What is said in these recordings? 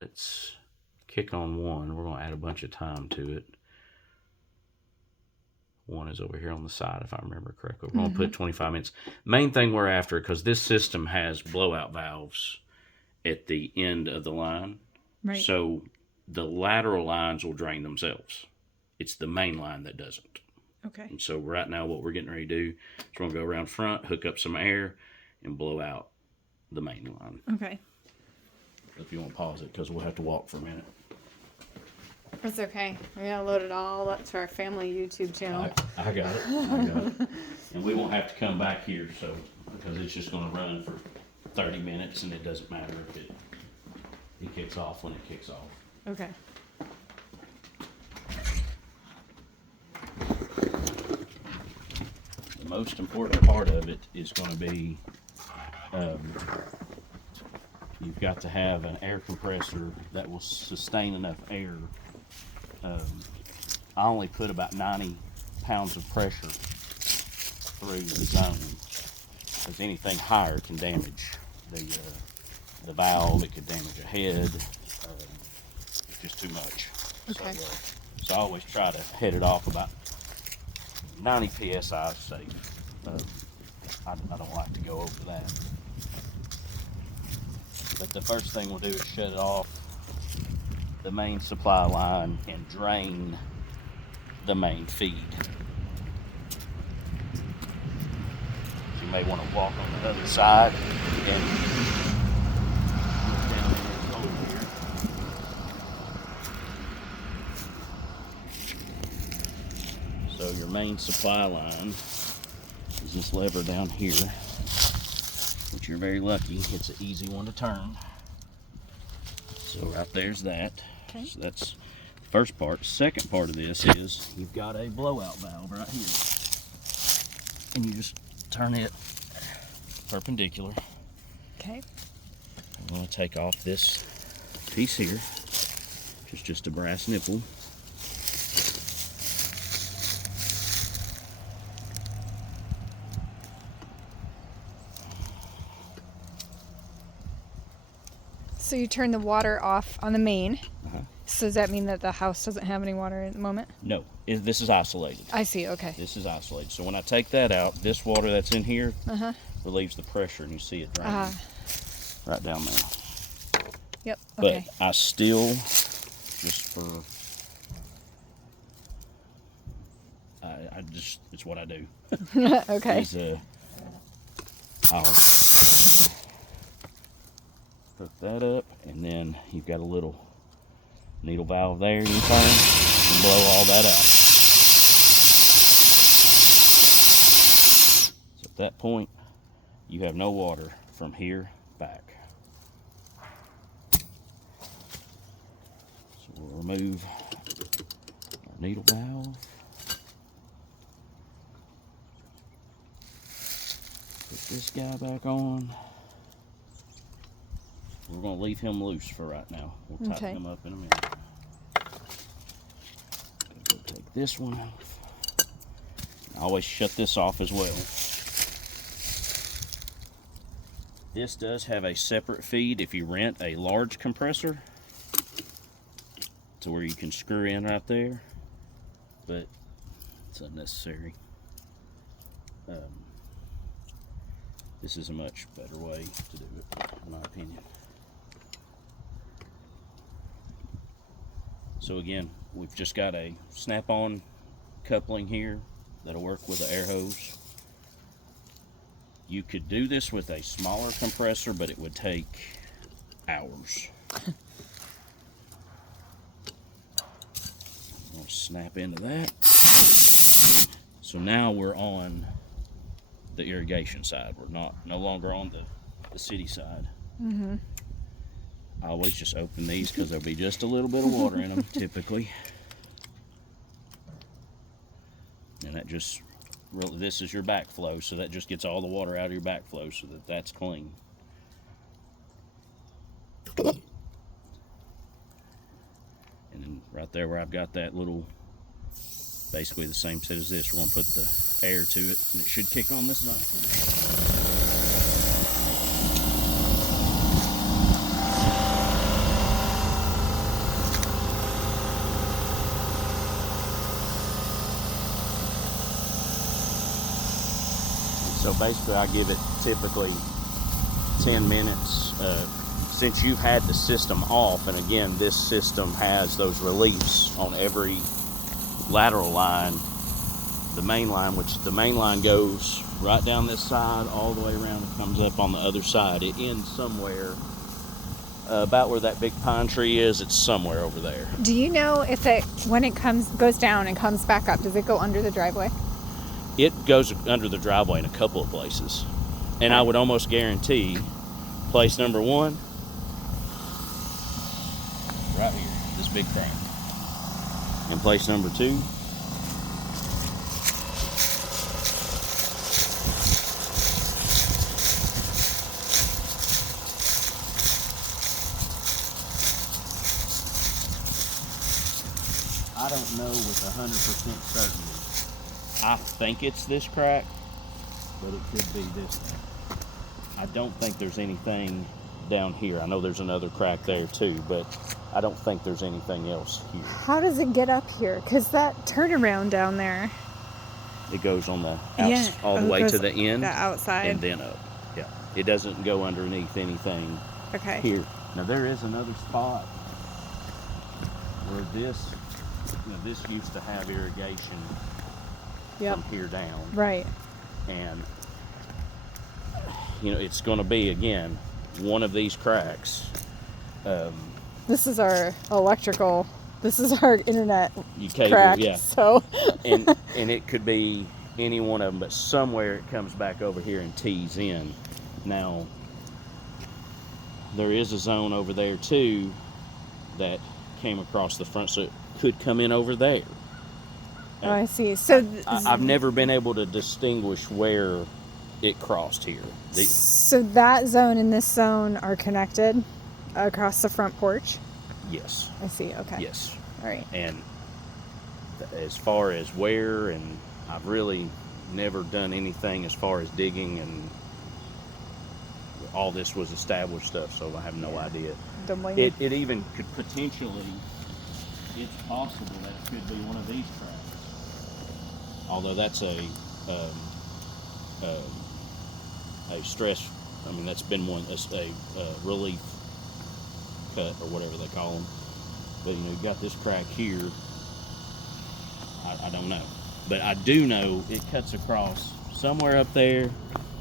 Let's kick on one. We're going to add a bunch of time to it. One is over here on the side, if I remember correctly. We're going to put 25 minutes. Main thing we're after, because this system has blowout valves at the end of the line. Right. So the lateral lines will drain themselves. It's the main line that doesn't. Okay. And so right now what we're getting ready to do is we're going to go around front, hook up some air, and blow out the main line. Okay. If you want to pause it, because we'll have to walk for a minute. That's okay. We're going to load it all up to our family YouTube channel. I got it. I got it. And we won't have to come back here, so because it's just going to run for 30 minutes, and it doesn't matter if it kicks off when it kicks off. Okay. The most important part of it is going to be you've got to have an air compressor that will sustain enough air. I only put about 90 pounds of pressure through the zone, because anything higher can damage the valve. It could damage a head. It's just too much. Okay. So I always try to head it off about 90 psi safe. I don't like to go over that. But the first thing we'll do is shut it off the main supply line and drain the main feed. So you may want to walk on the other side and look down in this hole here. So your main supply line is this lever down here, which you're very lucky. It's an easy one to turn. So right there's that. Okay. So that's the first part. Second part of this is you've got a blowout valve right here. And you just turn it perpendicular. Okay. I'm going to take off this piece here, which is just a brass nipple. So you turn the water off on the main. Uh-huh. So does that mean that the house doesn't have any water at the moment? No, this is isolated. I see. Okay. This is isolated. So when I take that out, this water that's in here Uh-huh. relieves the pressure, and you see it draining right down there. Yep. Okay. But I still, just for, it's what I do. Okay. I'll hook that up, and then you've got a little needle valve there you turn and blow all that out. So at that point, you have no water from here back. So we'll remove our needle valve. Put this guy back on. We're going to leave him loose for right now. We'll tighten him up in a minute. Go take this one off. I always shut this off as well. This does have a separate feed if you rent a large compressor, to where you can screw in right there, but it's unnecessary. This is a much better way to do it, in my opinion. So again, we've just got a snap-on coupling here that'll work with the air hose. You could do this with a smaller compressor, but it would take hours. We'll snap into that. So now we're on the irrigation side. We're no longer on the city side. Mm-hmm. I always just open these because there'll be just a little bit of water in them, typically. And that just, this is your backflow, so that just gets all the water out of your backflow so that that's clean. And then right there where I've got that little, basically the same set as this, we're going to put the air to it, and it should kick on this side. So basically I give it typically 10 minutes. Since you've had the system off, and again, this system has those reliefs on every lateral line, the main line, which the main line goes right down this side all the way around and comes up on the other side. It ends somewhere about where that big pine tree is. It's somewhere over there. Do you know if when it goes down and comes back up, does it go under the driveway? It goes under the driveway in a couple of places. And I would almost guarantee place number one, right here, this big tank. And place number two, I don't know with 100% certainty. I think it's this crack, but it could be this one. I don't think there's anything down here. I know there's another crack there too, but I don't think there's anything else here. How does it get up here? Because that turnaround down there. It goes on the all the way to the end. The outside. And then up. Yeah. It doesn't go underneath anything here. Now there is another spot where this used to have irrigation from here down. Right. And it's going to be, again, one of these cracks. This is our electrical. This is our internet cable, crack. Yeah. So. and it could be any one of them, but somewhere it comes back over here and tees in. Now, there is a zone over there too that came across the front, so it could come in over there. Oh, I see. So I've never been able to distinguish where it crossed here. So that zone and this zone are connected across the front porch? Yes. I see. Okay. Yes. All right. And as far as where, and I've really never done anything as far as digging, and all this was established stuff, so I have no idea. Don't blame me. It even could potentially, it's possible that it could be one of these cracks. Although that's a stress, I mean, that's been one, a relief cut or whatever they call them. But you got this crack here. I don't know, but I do know it cuts across somewhere up there,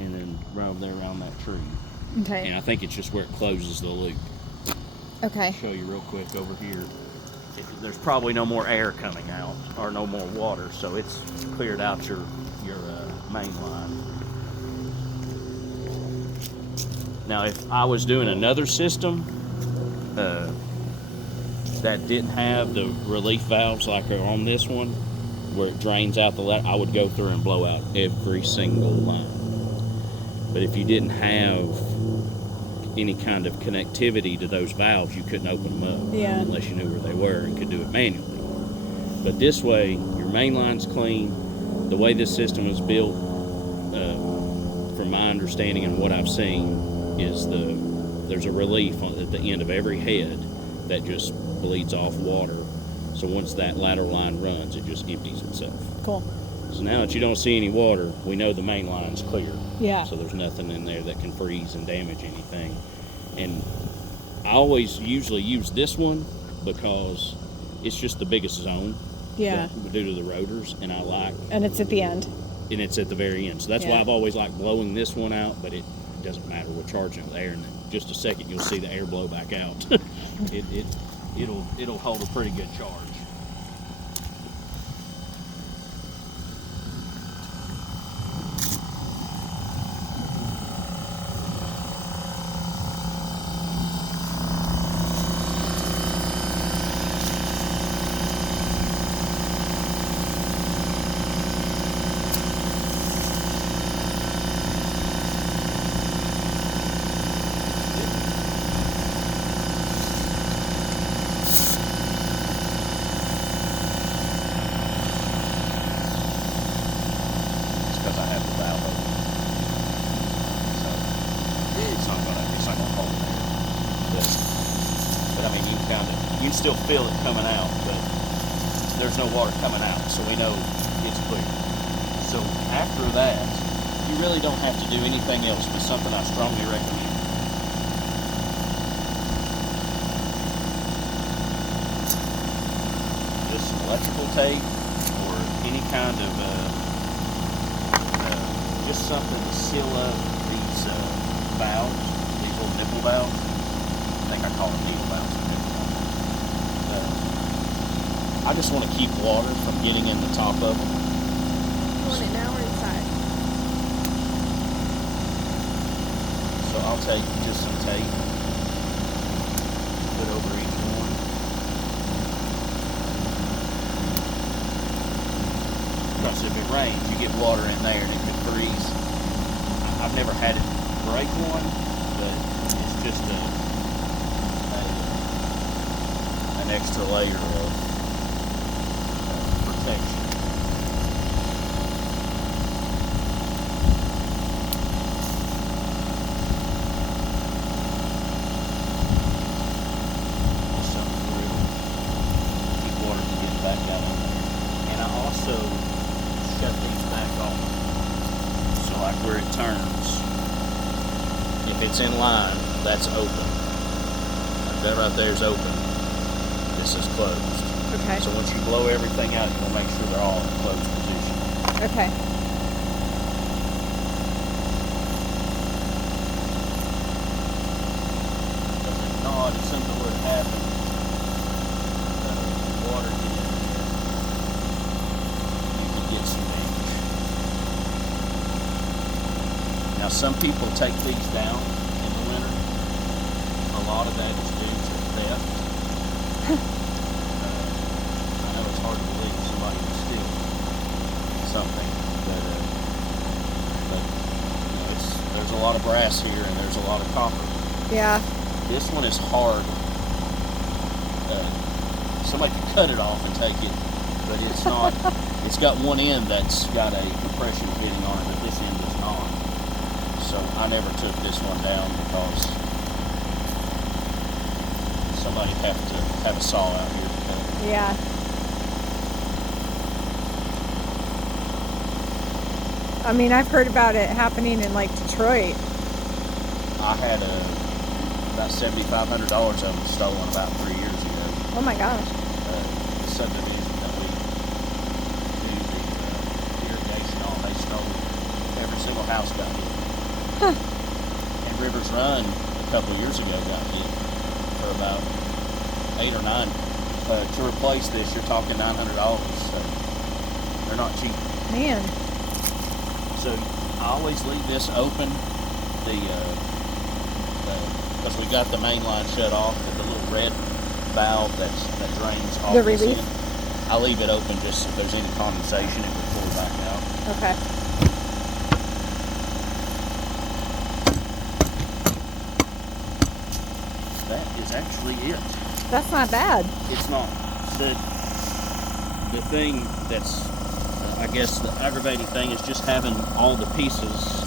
and then right over there around that tree. Okay. And I think it's just where it closes the loop. Okay. I'll show you real quick over here. There's probably no more air coming out, or no more water, so it's cleared out your main line. Now, if I was doing another system that didn't have the relief valves like are on this one, where it drains out the I would go through and blow out every single line. But if you didn't have any kind of connectivity to those valves, you couldn't open them up unless you knew where they were and could do it manually. But this way, your main line's clean. The way this system is built, from my understanding and what I've seen, is there's a relief at the end of every head that just bleeds off water. So once that lateral line runs, it just empties itself. Cool. So now that you don't see any water, we know the main line's clear. Yeah. So there's nothing in there that can freeze and damage anything. And I always usually use this one because it's just the biggest zone. Yeah. Due to the rotors, and and it's at the end. And it's at the very end. So that's why I've always liked blowing this one out, but it doesn't matter. We're charging it with air, and in just a second you'll see the air blow back out. It'll hold a pretty good charge. Because I have the valve open, so it's not gonna hold there. But I mean, you can still feel it coming out, but there's no water coming out, so we know it's clear. So after that, You really don't have to do anything else, but something I strongly recommend. Just some electrical tape or any kind of just something to seal up these valves, these little nipple valves. I think I call them needle valves. I just want to keep water from getting in the top of them. You want it now or inside? So I'll take just some tape, put over each one. Because if it rains, you get water in there and it could freeze. I've never had it break one, but it's just an extra layer of protection. Just something real. Keep water from getting back out on there. And I also shut these back off. So like where it turns, if it's in line, that's open. Like that right there is open. This is closed. Okay. So once you blow everything out, you want to make sure they're all in a closed position. Okay. Because if not, if something were to happen, water get in there, you can get some damage. Now some people take these down in the winter. A lot of that is due to theft. I know it's hard to believe somebody would steal something, but you know, there's a lot of brass here and there's a lot of copper. Yeah. This one is hard. Somebody could cut it off and take it, but it's not. It's got one end that's got a compression fitting on it, but this end does not. So I never took this one down because somebody'd have to have a saw out here to cut it. Yeah. I mean, I've heard about it happening in like Detroit. I had about $7,500 of them stolen about 3 years ago. Oh my gosh. The subdivision that we do the irrigation on, they stole every single house got hit. Huh. And Rivers Run a couple years ago got hit for about 8 or 9. To replace this, you're talking $900. So they're not cheap. Man. So I always leave this open. Because we got the main line shut off, and the little red valve that drains off The this relief? end. I leave it open just if there's any condensation, it would pull back out. Okay. That is actually it. That's not bad. It's not. The thing that's, I guess, the aggravating thing is just having all the pieces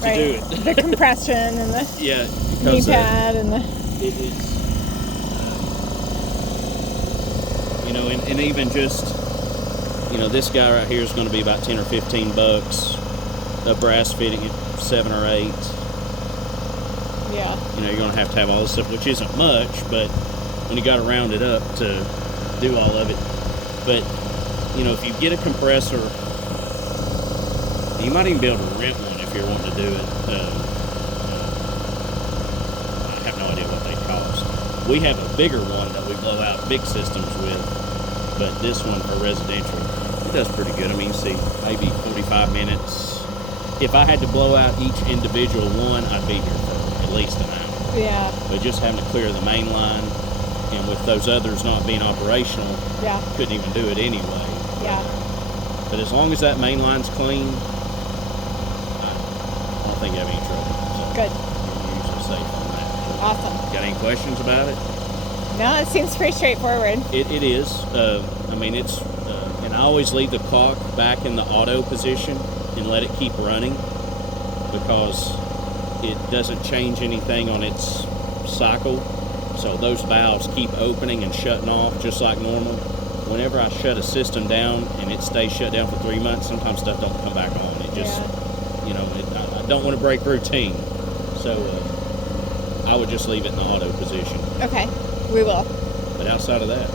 to Right. do it. The compression and the Yeah, knee because pad and the. it is, you know, and even just, you know, this guy right here is going to be about 10 or 15 bucks. The brass fitting at 7 or 8. Yeah. You know, you're going to have all this stuff, which isn't much, but when you got to round it up to do all of it. But, you know, if you get a compressor, you might even be able to rent one if you're wanting to do it. I have no idea what they cost. We have a bigger one that we blow out big systems with, but this one for residential, it does pretty good. I mean, you see, maybe 45 minutes. If I had to blow out each individual one, I'd be here for at least an hour. Yeah. But just having to clear the main line, and with those others not being operational, Yeah. couldn't even do it anyway. Yeah. But as long as that main line's clean, I don't think you have any trouble. So Good. you're usually safe on that. Awesome. Got any questions about it? No, it seems pretty straightforward. It is. I mean, it's, and I always leave the clock back in the auto position and let it keep running because it doesn't change anything on its cycle. So those valves keep opening and shutting off just like normal. Whenever I shut a system down and it stays shut down for 3 months, sometimes stuff don't come back on. It just you know, I don't want to break routine. So I would just leave it in the auto position. Okay, we will. But outside of that,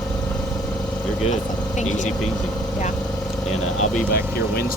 you're good. Awesome. Thank Easy you. peasy. Yeah. And I'll be back here Wednesday.